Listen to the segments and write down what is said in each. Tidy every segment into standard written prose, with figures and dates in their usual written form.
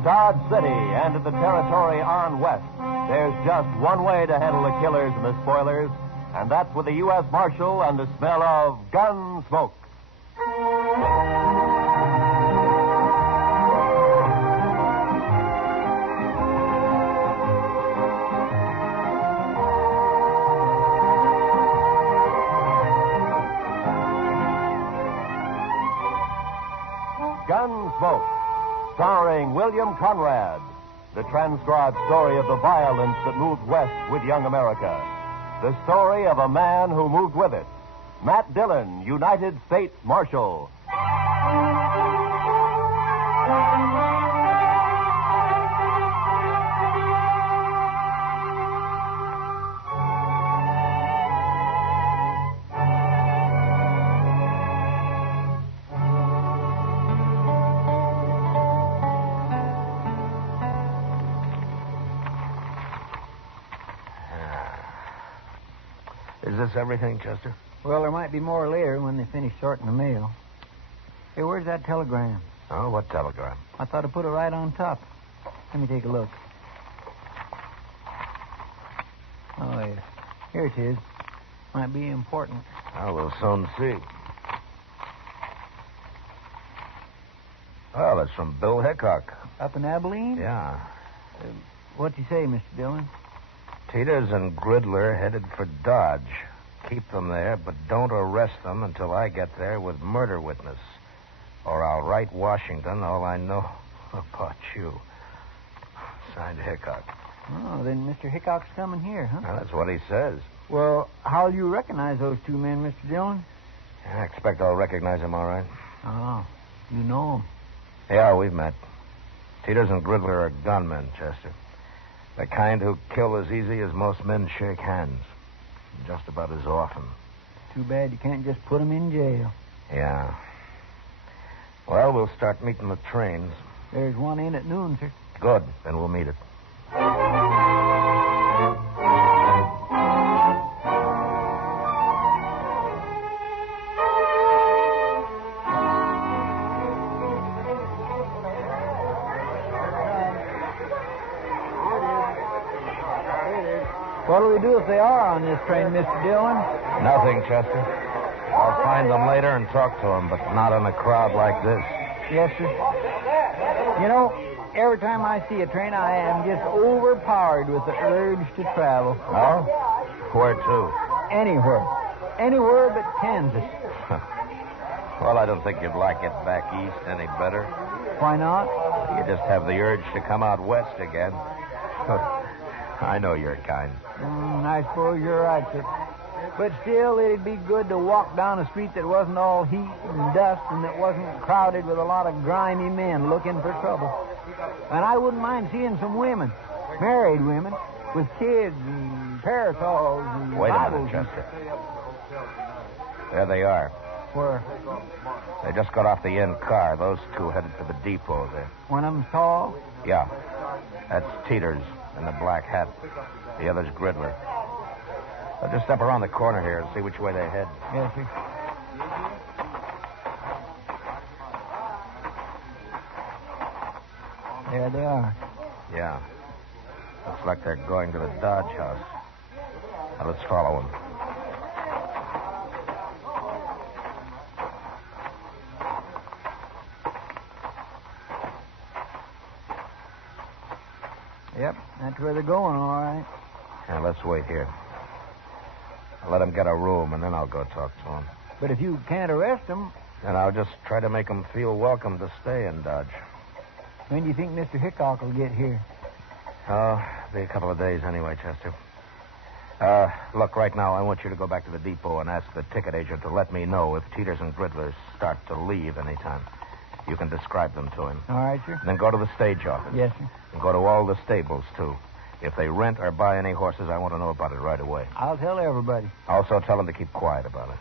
From Dodge City and the territory on west, there's just one way to handle the killers and the spoilers, and that's with the U.S. Marshal and the smell of Gunsmoke. Gunsmoke, starring William Conrad, the transcribed story of the violence that moved west with young America. The story of a man who moved with it. Matt Dillon, United States Marshal. Is this everything, Chester? Well, there might be more later when they finish sorting the mail. Hey, where's that telegram? Oh, what telegram? I thought I put it right on top. Let me take a look. Oh, yes. Here it is. Might be important. Oh, we'll soon see. Well, it's from Bill Hickok. Up in Abilene? Yeah. What'd you say, Mr. Dillon? Teeters and Gridler headed for Dodge. Keep them there, but don't arrest them until I get there with murder witness. Or I'll write Washington all I know about you. Signed Hickok. Oh, then Mr. Hickok's coming here, huh? Well, that's what he says. Well, how'll you recognize those two men, Mr. Dillon? I expect I'll recognize him all right. Oh, you know them. Yeah, we've met. Teeters and Gridler are gunmen, Chester. The kind who kill as easy as most men shake hands. Just about as often. Too bad you can't just put them in jail. Yeah. Well, we'll start meeting the trains. There's one in at noon, sir. Good. Then we'll meet it. What'll we do if they are on this train, Mr. Dillon? Nothing, Chester. I'll find them later and talk to them, but not in a crowd like this. Yes, sir. You know, every time I see a train, I am just overpowered with the urge to travel. Oh? Where to? Anywhere. Anywhere but Kansas. Well, I don't think you'd like it back east any better. Why not? You just have the urge to come out west again. I know your kind. I suppose you're right, sir. But still, it'd be good to walk down a street that wasn't all heat and dust and that wasn't crowded with a lot of grimy men looking for trouble. And I wouldn't mind seeing some women, married women, with kids and parasols and Wait a Bibles. minute, Chester. There they are. Where? They just got off the end car. Those two headed for the depot there. One of them's tall? Yeah. That's Teeters in the black hat. The other's Gridler. I'll just step around the corner here and see which way they head. Yes, sir. There they are. Yeah. Looks like they're going to the Dodge house. Now, let's follow them. Yep, that's where they're going, all right. Now, let's wait here. I'll let them get a room, and then I'll go talk to them. But if you can't arrest them, And I'll just try to make them feel welcome to stay in Dodge. when do you think Mr. Hickok will get here? Oh, be a couple of days anyway, Chester. Look, right now, I want you to go back to the depot and ask the ticket agent to let me know if Teeters and Gridler start to leave anytime. You can describe them to him. All right, sir. Then go to the stage office. Yes, sir. And go to all the stables, too. If they rent or buy any horses, I want to know about it right away. I'll tell everybody. Also, tell them to keep quiet about it.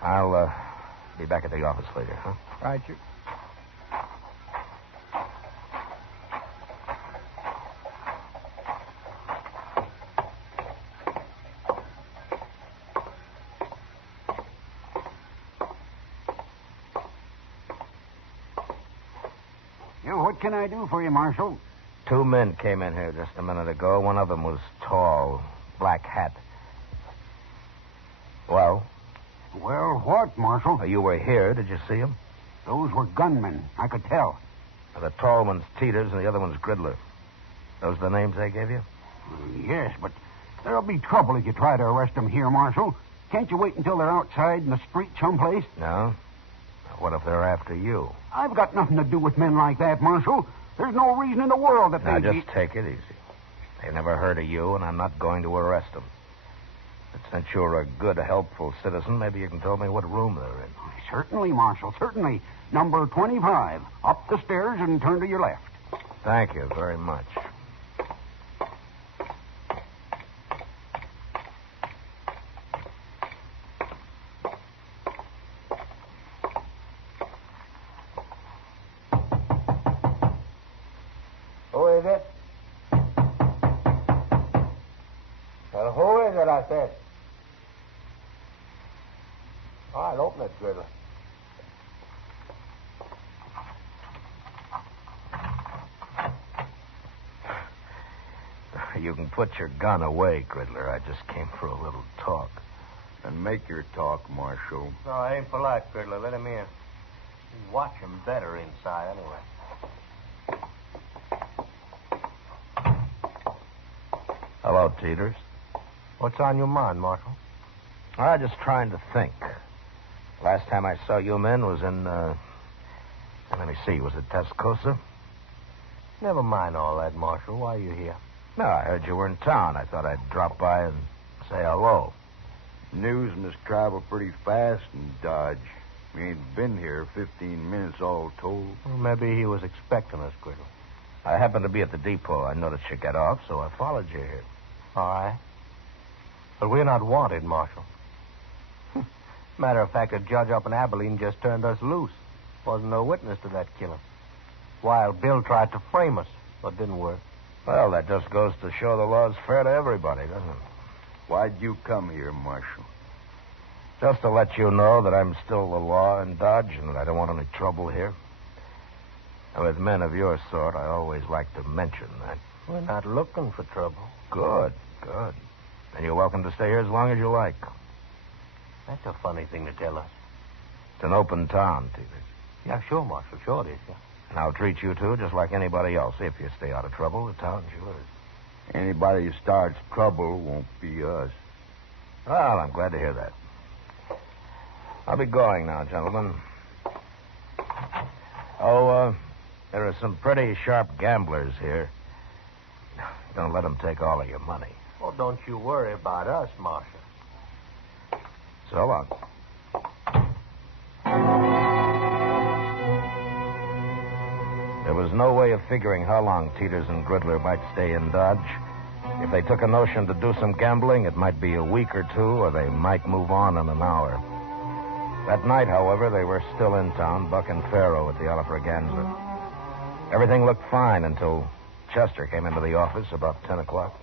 I'll be back at the office later, huh? Right, sir. What can I do for you, Marshal? 2 men came in here just a minute ago. One of them was tall, black hat. Well? Well, what, Marshal? You were here. Did you see him? Those were gunmen. I could tell. The tall one's Teeters and the other one's Gridler. Those the names they gave you? Yes, but there'll be trouble if you try to arrest them here, Marshal. Can't you wait until they're outside in the street someplace? No. What if they're after you? I've got nothing to do with men like that, Marshal. There's no reason in the world that Now, they'd just take it easy. They never heard of you, and I'm not going to arrest them. But since you're a good, helpful citizen, maybe you can tell me what room they're in. Certainly, Marshal, certainly. Number 25. Up the stairs and turn to your left. Thank you very much. Who is it? Who is it, I said? All right, open it, Gridler. You can put your gun away, Gridler. I just came for a little talk. And make your talk, Marshal. No, I ain't polite, Gridler. Let him in. You watch him better inside, anyway. Hello, Teeters. What's on your mind, Marshal? I'm just trying to think. Last time I saw you men was in, let me see, was it Tascosa? Never mind all that, Marshal. Why are you here? No, I heard you were in town. I thought I'd drop by and say hello. News must travel pretty fast in Dodge. We ain't been here 15 minutes all told. Well, maybe he was expecting us, Gridler. I happened to be at the depot. I noticed you get off, so I followed you here. All right. But we're not wanted, Marshal. Matter of fact, a judge up in Abilene just turned us loose. Wasn't no witness to that killing. Wild Bill tried to frame us, but didn't work. Well, that just goes to show the law's fair to everybody, doesn't it? Why'd you come here, Marshal? Just to let you know that I'm still the law in Dodge and that I don't want any trouble here. And with men of your sort, I always like to mention that. We're not looking for trouble. Good. And you're welcome to stay here as long as you like. That's a funny thing to tell us. It's an open town, Teeters. Yeah, sure, Marshal. Sure it is, yeah. And I'll treat you, too, just like anybody else. If you stay out of trouble, the town's yours. Anybody who starts trouble won't be us. Well, I'm glad to hear that. I'll be going now, gentlemen. Oh, there are some pretty sharp gamblers here. Don't let them take all of your money. Oh, don't you worry about us, Marshal. So long. There was no way of figuring how long Teeters and Gridler might stay in Dodge. If they took a notion to do some gambling, it might be a week or two, or they might move on in an hour. That night, however, they were still in town, Buck and Faro at the Alafraganza. Everything looked fine until Chester came into the office about 10 o'clock.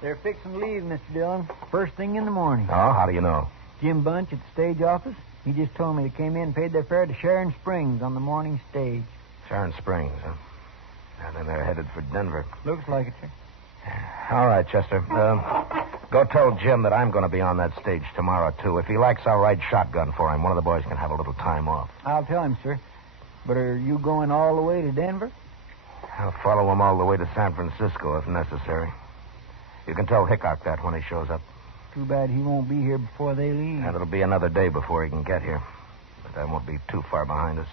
They're fixing to leave, Mr. Dillon. First thing in the morning. Oh, how do you know? Jim Bunch at the stage office. He just told me they came in and paid their fare to Sharon Springs on the morning stage. Sharon Springs, huh? And then they're headed for Denver. Looks like it, sir. All right, Chester. Go tell Jim that I'm going to be on that stage tomorrow, too. If he likes, I'll ride shotgun for him. One of the boys can have a little time off. I'll tell him, sir. But are you going all the way to Denver? I'll follow him all the way to San Francisco if necessary. You can tell Hickok that when he shows up. Too bad he won't be here before they leave. And it'll be another day before he can get here. But that won't be too far behind us.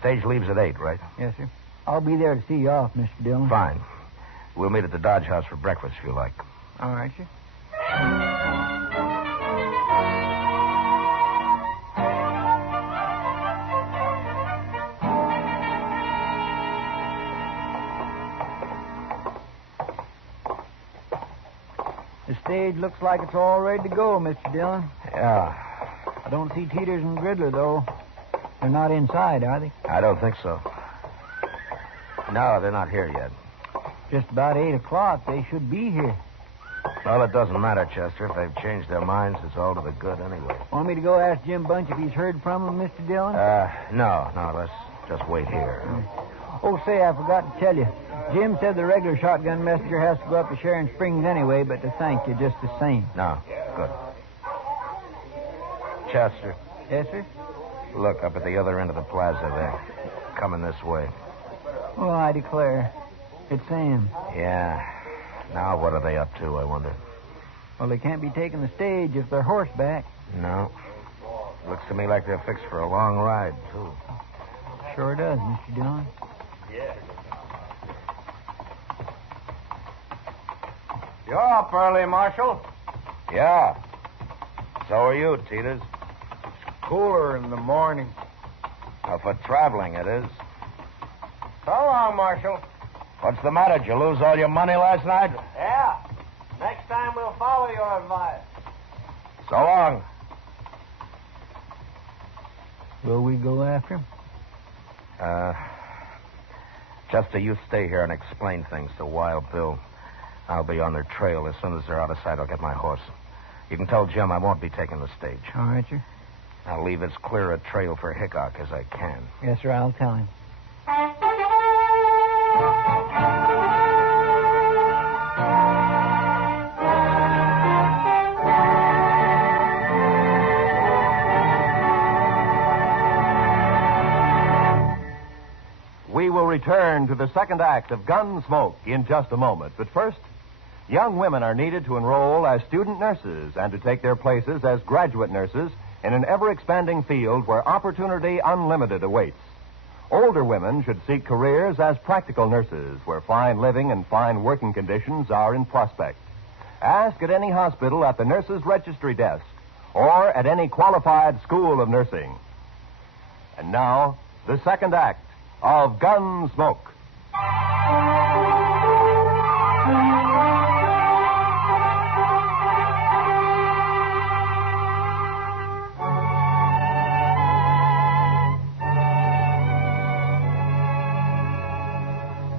Stage leaves at 8, right? Yes, sir. I'll be there to see you off, Mr. Dillon. Fine. We'll meet at the Dodge House for breakfast if you like. All right, sir. The stage looks like it's all ready to go, Mr. Dillon. Yeah. I don't see Teeters and Gridler, though. They're not inside, are they? I don't think so. No, they're not here yet. Just about 8 o'clock. They should be here. Well, it doesn't matter, Chester. If they've changed their minds, it's all to the good anyway. Want me to go ask Jim Bunch if he's heard from him, Mr. Dillon? No. Let's just wait here. Oh, say, I forgot to tell you. Jim said the regular shotgun messenger has to go up to Sharon Springs anyway, but to thank you just the same. No, good. Chester, Yes, sir? look up at the other end of the plaza there. Coming this way. Oh, I declare. It's Sam. Yeah. Now what are they up to, I wonder? Well, they can't be taking the stage if they're horseback. No. Looks to me like they're fixed for a long ride, too. Sure does, Mr. Dillon. You're up early, Marshal. Yeah. So are you, Teeters. Cooler in the morning. For traveling, it is. So long, Marshal. What's the matter? Did you lose all your money last night? Yeah. Next time we'll follow your advice. So long. Will we go after him? Chester, you stay here and explain things to Wild Bill. I'll be on their trail. As soon as they're out of sight, I'll get my horse. You can tell Jim I won't be taking the stage. All right, sir. I'll leave as clear a trail for Hickok as I can. Yes, sir, I'll tell him. We will return to the second act of Gunsmoke in just a moment. But first, young women are needed to enroll as student nurses and to take their places as graduate nurses in an ever-expanding field where opportunity unlimited awaits. Older women should seek careers as practical nurses where fine living and fine working conditions are in prospect. Ask at any hospital at the nurses' registry desk or at any qualified school of nursing. And now, the second act of Gunsmoke.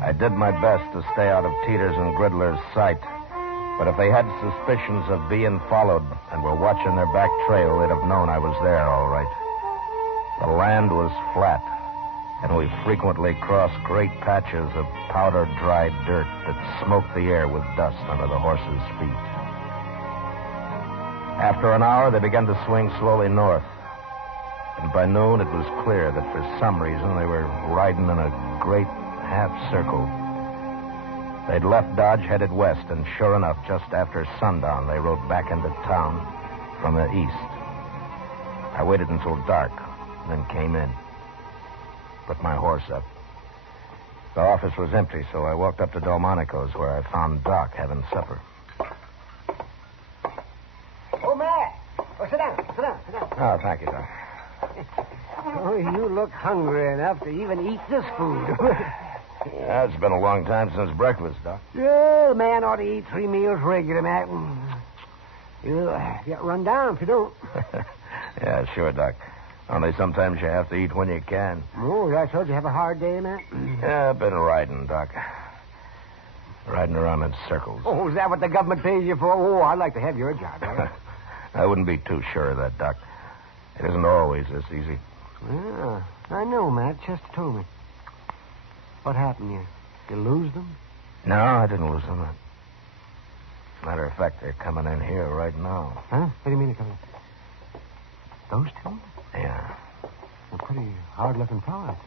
I did my best to stay out of Teeters and Gridler's sight. But if they had suspicions of being followed and were watching their back trail, they'd have known I was there, all right. The land was flat, and we frequently crossed great patches of powder-dried dirt that smoked the air with dust under the horses' feet. After an hour, they began to swing slowly north. And by noon, it was clear that for some reason they were riding in a great half-circle. They'd left Dodge, headed west, and sure enough, just after sundown, they rode back into town from the east. I waited until dark, then came in. Put my horse up. The office was empty, so I walked up to Delmonico's, where I found Doc having supper. Oh, Matt. Oh, sit down. Oh, thank you, Doc. Oh, you look hungry enough to even eat this food. Yeah, it's been a long time since breakfast, Doc. Yeah, the man ought to eat 3 meals regular, Matt. You'll get run down if you don't. Yeah, sure, Doc. Only sometimes you have to eat when you can. Oh, I told you have a hard day, Matt. Yeah, I've been riding, Doc. Riding around in circles. Oh, is that what the government pays you for? Oh, I'd like to have your job. Right? I wouldn't be too sure of that, Doc. It isn't always this easy. Yeah, I know, Matt. Chester told me. What happened? You lose them? No, I didn't lose them. Matter of fact, they're coming in here right now. Huh? What do you mean they're coming? Those two? Yeah. They're pretty hard-looking fellas.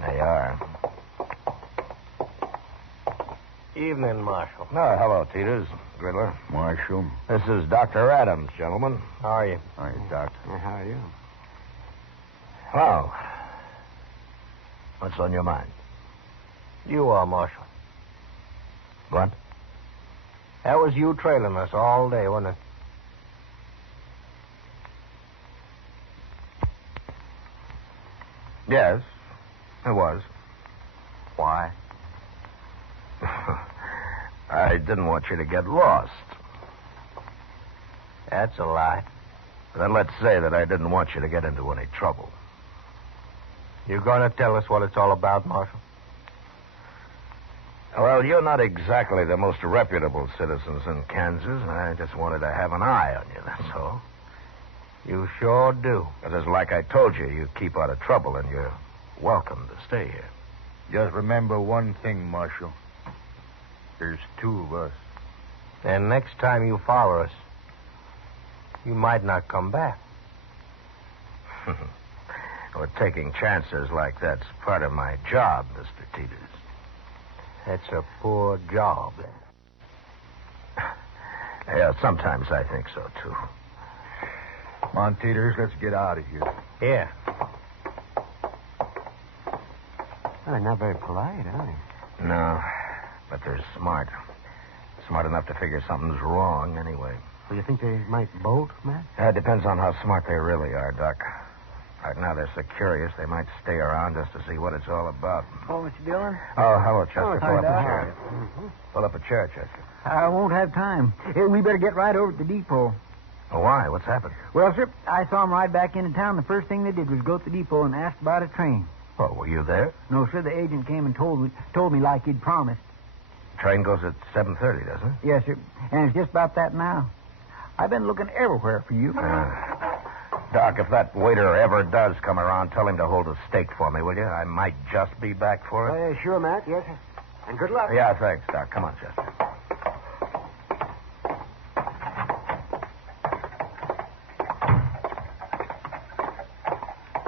They are. Evening, Marshal. Oh, hello, Teeters. Gridler. Marshal. This is Dr. Adams, gentlemen. How are you? Hi, Doc. How are you? Well, what's on your mind? You are, Marshal. What? That was you trailing us all day, wasn't it? Yes, it was. Why? I didn't want you to get lost. That's a lie. Then let's say that I didn't want you to get into any trouble. You going to tell us what it's all about, Marshal? Well, you're not exactly the most reputable citizens in Kansas. I just wanted to have an eye on you, that's all. You sure do. It is like I told you, you keep out of trouble, and you're welcome to stay here. Just remember one thing, Marshal. There's two of us. And next time you follow us, you might not come back. Well, taking chances like that's part of my job, Mr. Teeters. That's a poor job, then. Yeah, sometimes I think so, too. Come on, Teeters, let's get out of here. Yeah. Well, they're not very polite, are they? No, but they're smart. Smart enough to figure something's wrong, anyway. Well, you think they might bolt, Matt? It depends on how smart they really are, Doc. Right now, they're so curious, they might stay around just to see what it's all about. Oh, Mr. Dillon? Oh, hello, Chester. Pull up a Doc. chair. Pull up a chair, Chester. I won't have time. We better get right over to the depot. Oh, why? What's happened? Well, sir, I saw them ride back into town. The first thing they did was go to the depot and ask about a train. Oh, were you there? No, sir, the agent came and told me like he'd promised. Train goes at 7:30, doesn't it? Yes, sir. And it's just about that now. I've been looking everywhere for you. Doc, if that waiter ever does come around, tell him to hold a steak for me, will you? I might just be back for it. Sure, Matt. Yes, sir. And good luck. Yeah, thanks, Doc. Come on, Chester.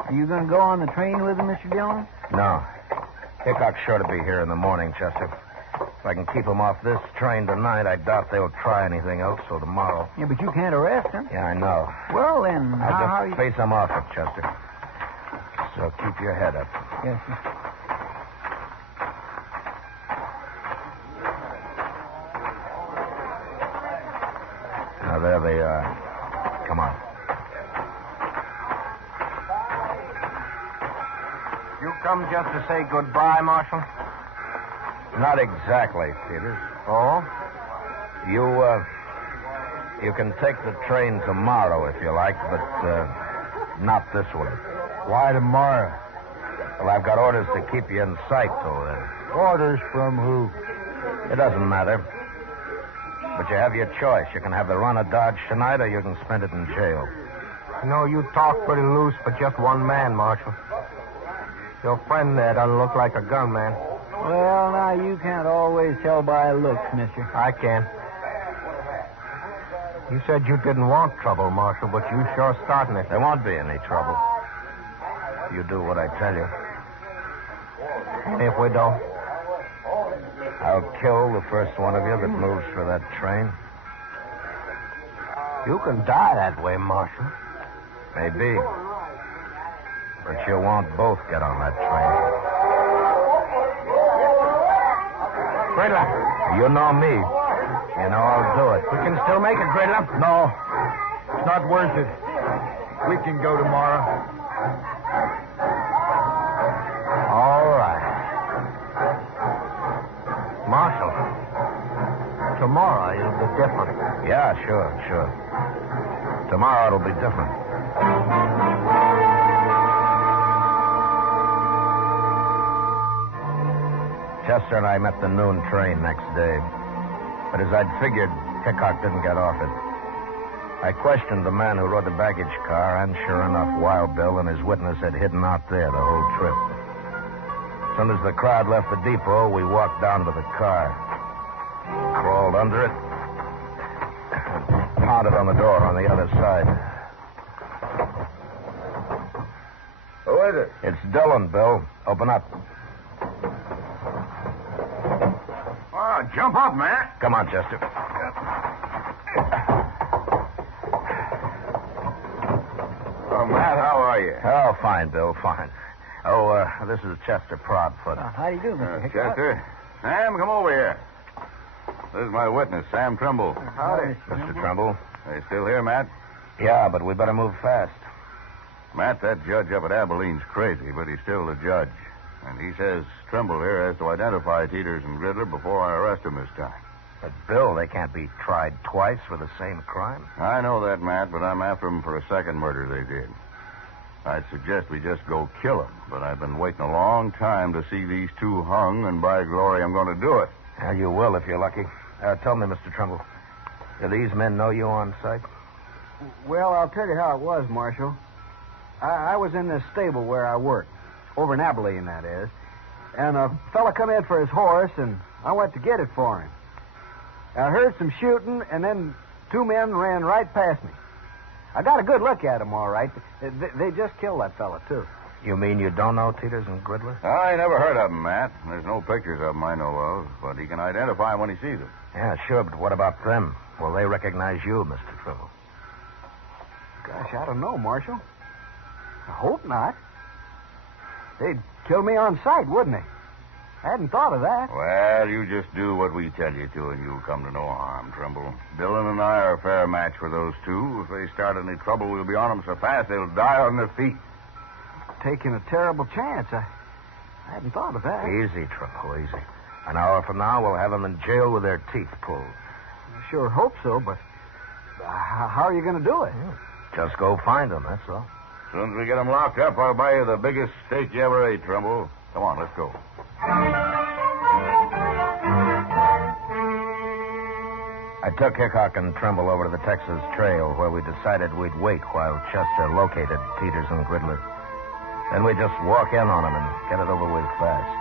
Are you going to go on the train with him, Mr. Dillon? No. Hickok's sure to be here in the morning, Chester. If I can keep him off this train tonight, I doubt they'll try anything else till tomorrow. Yeah, but you can't arrest him. Yeah, I know. Well, then, I'll how just you... face him off it, Chester. So keep your head up. Yes, sir. Now, there they are. Come on. You come just to say goodbye, Marshal? Not exactly, Peters. Oh? You can take the train tomorrow if you like, but not this one. Why tomorrow? Well, I've got orders to keep you in sight till then. Orders from who? It doesn't matter. But you have your choice. You can have the run of Dodge tonight, or you can spend it in jail. You know, you talk pretty loose for just one man, Marshal. Your friend there doesn't look like a gunman. Well, now, you can't always tell by looks, mister. I can. You said you didn't want trouble, Marshal, but you sure starting it. There won't be any trouble. You do what I tell you. And if we don't? I'll kill the first one of you that moves for that train. You can die that way, Marshal. Maybe. But you won't both get on that train. Gridler. You know me. You know I'll do it. We can still make it, Gridler. No. It's not worth it. We can go tomorrow. All right. Marshal, tomorrow it'll be different. Yeah, sure. Tomorrow it'll be different. Chester and I met the noon train next day. But as I'd figured, Hickok didn't get off it. I questioned the man who rode the baggage car, and sure enough, Wild Bill and his witness had hidden out there the whole trip. As soon as the crowd left the depot, we walked down to the car, crawled under it, and pounded on the door on the other side. Who is it? It's Dillon, Bill. Open up. Oh, jump up, man. Come on, Chester. Oh, Matt, how are you? Oh, fine, Bill, fine. Oh, this is Chester Proudfoot. How do you do, Mr. Hickok? Chester. Sam, come over here. This is my witness, Sam Trimble. Howdy. Mr. Trumbull. Are you still here, Matt? Yeah, but we better move fast. Matt, that judge up at Abilene's crazy, but he's still the judge. And he says Trimble here has to identify Teeters and Gridler before I arrest him this time. But, Bill, they can't be tried twice for the same crime. I know that, Matt, but I'm after them for a second murder they did. I'd suggest we just go kill them, but I've been waiting a long time to see these two hung, and by glory, I'm going to do it. Well, you will if you're lucky. Tell me, Mr. Trumbull, do these men know you on sight? Well, I'll tell you how it was, Marshal. I was in this stable where I worked, over in Abilene, that is. And a fella come in for his horse, and I went to get it for him. I heard some shooting, and then two men ran right past me. I got a good look at them, all right. They just killed that fella, too. You mean you don't know Teeters and Gridler? I never heard of them, Matt. There's no pictures of them I know of, but he can identify when he sees them. Yeah, sure, but what about them? Will they recognize you, Mr. Trumbull? Gosh, I don't know, Marshal. I hope not. They'd kill me on sight, wouldn't they? I hadn't thought of that. Well, you just do what we tell you to, and you'll come to no harm, Trumbull. Dillon and I are a fair match for those two. If they start any trouble, we'll be on them so fast they'll die on their feet. Taking a terrible chance. I hadn't thought of that. Easy, Trumbull, easy. An hour from now, we'll have them in jail with their teeth pulled. I sure hope so, but how are you going to do it? Just go find them, that's all. As soon as we get them locked up, I'll buy you the biggest steak you ever ate, Trumbull. Come on, let's go. I took Hickok and Trumbull over to the Texas Trail, where we decided we'd wait while Chester located Teeters and Gridler. Then we'd just walk in on them and get it over with fast.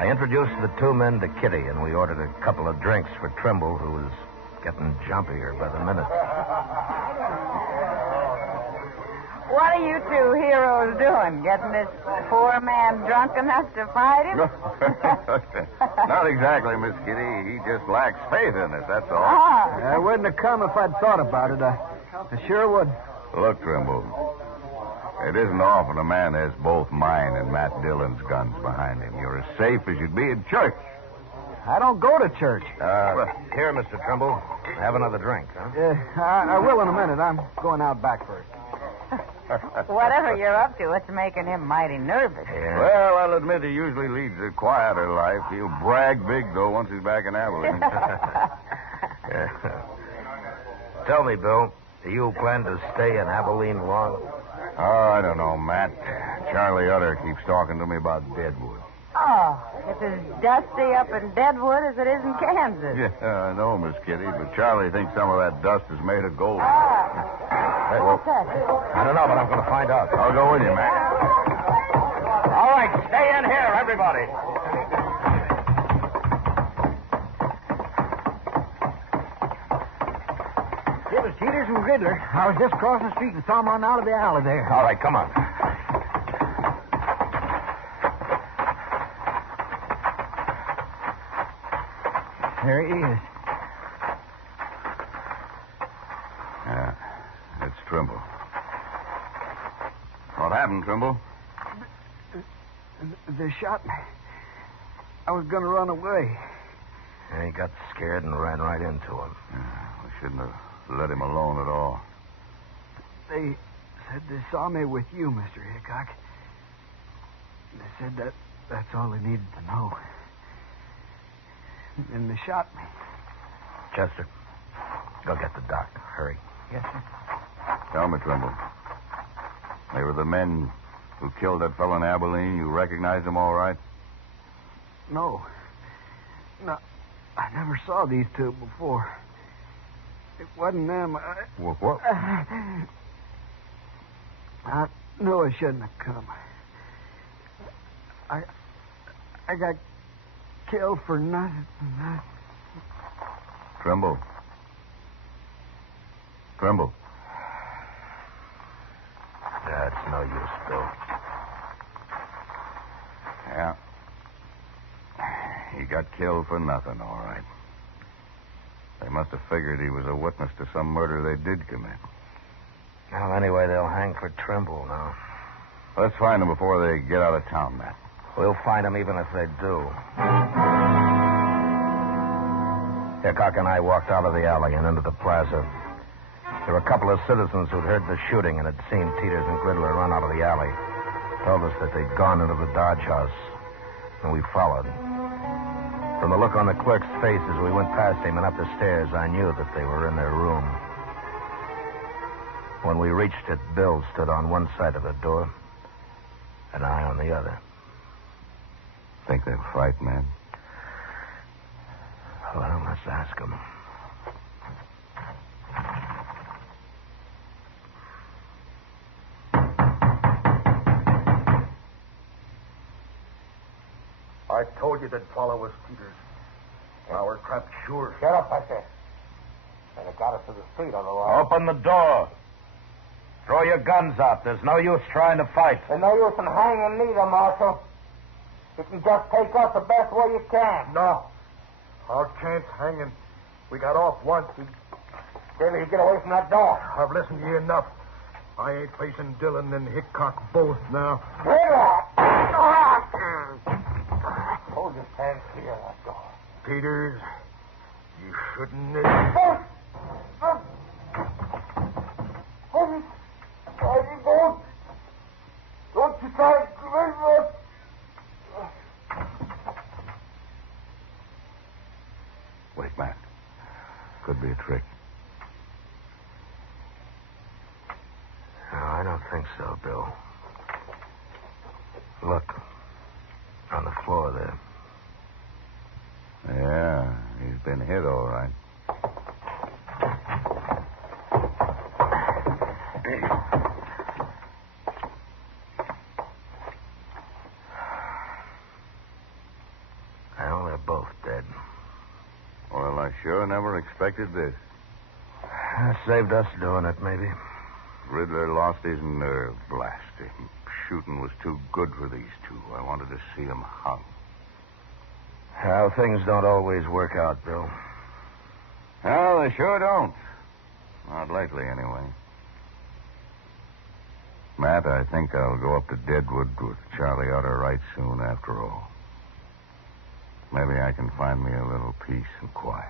I introduced the two men to Kitty, and we ordered a couple of drinks for Trimble, who was getting jumpier by the minute. What are you two heroes doing? Getting this poor man drunk enough to fight him? Not exactly, Miss Kitty. He just lacks faith in us, that's all. I wouldn't have come if I'd thought about it. I sure would. Look, Trimble, it isn't often a man has both mine and Matt Dillon's guns behind him. You're as safe as you'd be in church. I don't go to church. Here, Mr. Trimble. Have another drink, huh? I will in a minute. I'm going out back first. Whatever you're up to, it's making him mighty nervous. Yeah. Well, I'll admit he usually leads a quieter life. He'll brag big, though, once he's back in Abilene. Yeah. Tell me, Bill, do you plan to stay in Abilene long? Oh, I don't know, Matt. Charlie Utter keeps talking to me about Deadwood. Oh, it's as dusty up in Deadwood as it is in Kansas. Yeah, I know, Miss Kitty, but Charlie thinks some of that dust is made of gold. Hey, What's that? I don't know, but I'm going to find out. I'll go with you, Matt. All right, stay in here, everybody. It was Teeters and Gridler. I was just crossing the street and saw them run out of the alley there. All right, come on. There he is. Yeah, it's Trimble. What happened, Trimble? They shot me. I was going to run away. And he got scared and ran right into him. Yeah, we shouldn't have let him alone at all. They said they saw me with you, Mr. Hickok. They said that's all they needed to know. And they shot me. Chester, go get the doc. Hurry. Yes, sir. Tell me, Trimble. They were the men who killed that fellow in Abilene. You recognized them all right? No. No. I never saw these two before. It wasn't them. What? I knew I shouldn't have come. I got killed for nothing. Trimble. Trimble. That's no use, Bill. Yeah. He got killed for nothing, all right. They must have figured he was a witness to some murder they did commit. Well, anyway, they'll hang for Trimble now. Let's find them before they get out of town, Matt. We'll find them even if they do. Hickok and I walked out of the alley and into the plaza. There were a couple of citizens who'd heard the shooting and had seen Teeters and Gridler run out of the alley. Told us that they'd gone into the Dodge house, and we followed. From the look on the clerk's face as we went past him and up the stairs, I knew that they were in their room. When we reached it, Bill stood on one side of the door, and I on the other. Think they'll fight, man? Well, let's ask him. I told you they'd follow us, Peters. Now we're trapped sure. Shut up, I said. And it got us to the street on the line. Open the door. Throw your guns out. There's no use trying to fight. There's no use in hanging neither, Marshal. You can just take us the best way you can. No. Our chance hanging. We got off once. Till you get away from that door. I've listened to you enough. I ain't facing Dillon and Hickok both now. Hold your hands clear of that door. Peters, you shouldn't have... Don't you try to me. Wait, Matt. Could be a trick. No, I don't think so, Bill. Look. On the floor there. Yeah, he's been hit all right. Well, they're both dead. Well, I sure never expected this. That saved us doing it, maybe. Riddler lost his nerve, blast him. Shooting was too good for these two. I wanted to see him hung. How things don't always work out, Bill. Well, they sure don't. Not lately, anyway. Matt, I think I'll go up to Deadwood with Charlie Utter right soon after all. Maybe I can find me a little peace and quiet.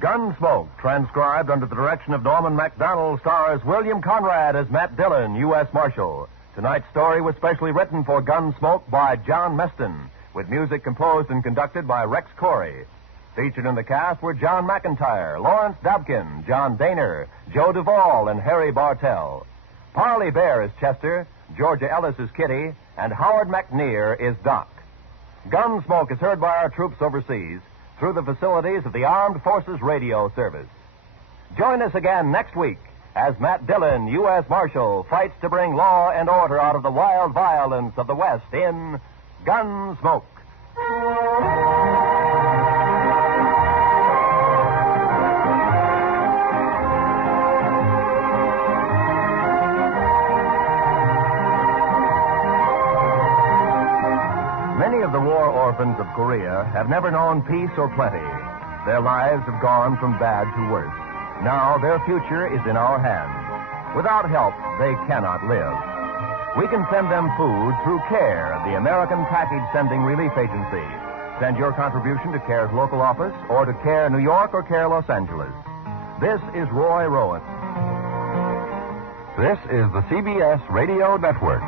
Gunsmoke, transcribed under the direction of Norman MacDonald, stars William Conrad as Matt Dillon, U.S. Marshal. Tonight's story was specially written for Gunsmoke by John Meston, with music composed and conducted by Rex Corey. Featured in the cast were John McIntyre, Lawrence Dabkin, John Daner, Joe Duvall, and Harry Bartell. Parley Bear is Chester, Georgia Ellis is Kitty, and Howard McNear is Doc. Gunsmoke is heard by our troops overseas through the facilities of the Armed Forces Radio Service. Join us again next week as Matt Dillon, U.S. Marshal, fights to bring law and order out of the wild violence of the West in Gunsmoke. Many of the war orphans of Korea have never known peace or plenty. Their lives have gone from bad to worse. Now their future is in our hands. Without help, they cannot live. We can send them food through CARE, the American Package Sending Relief Agency. Send your contribution to CARE's local office or to CARE New York or CARE Los Angeles. This is Roy Rowan. This is the CBS Radio Network.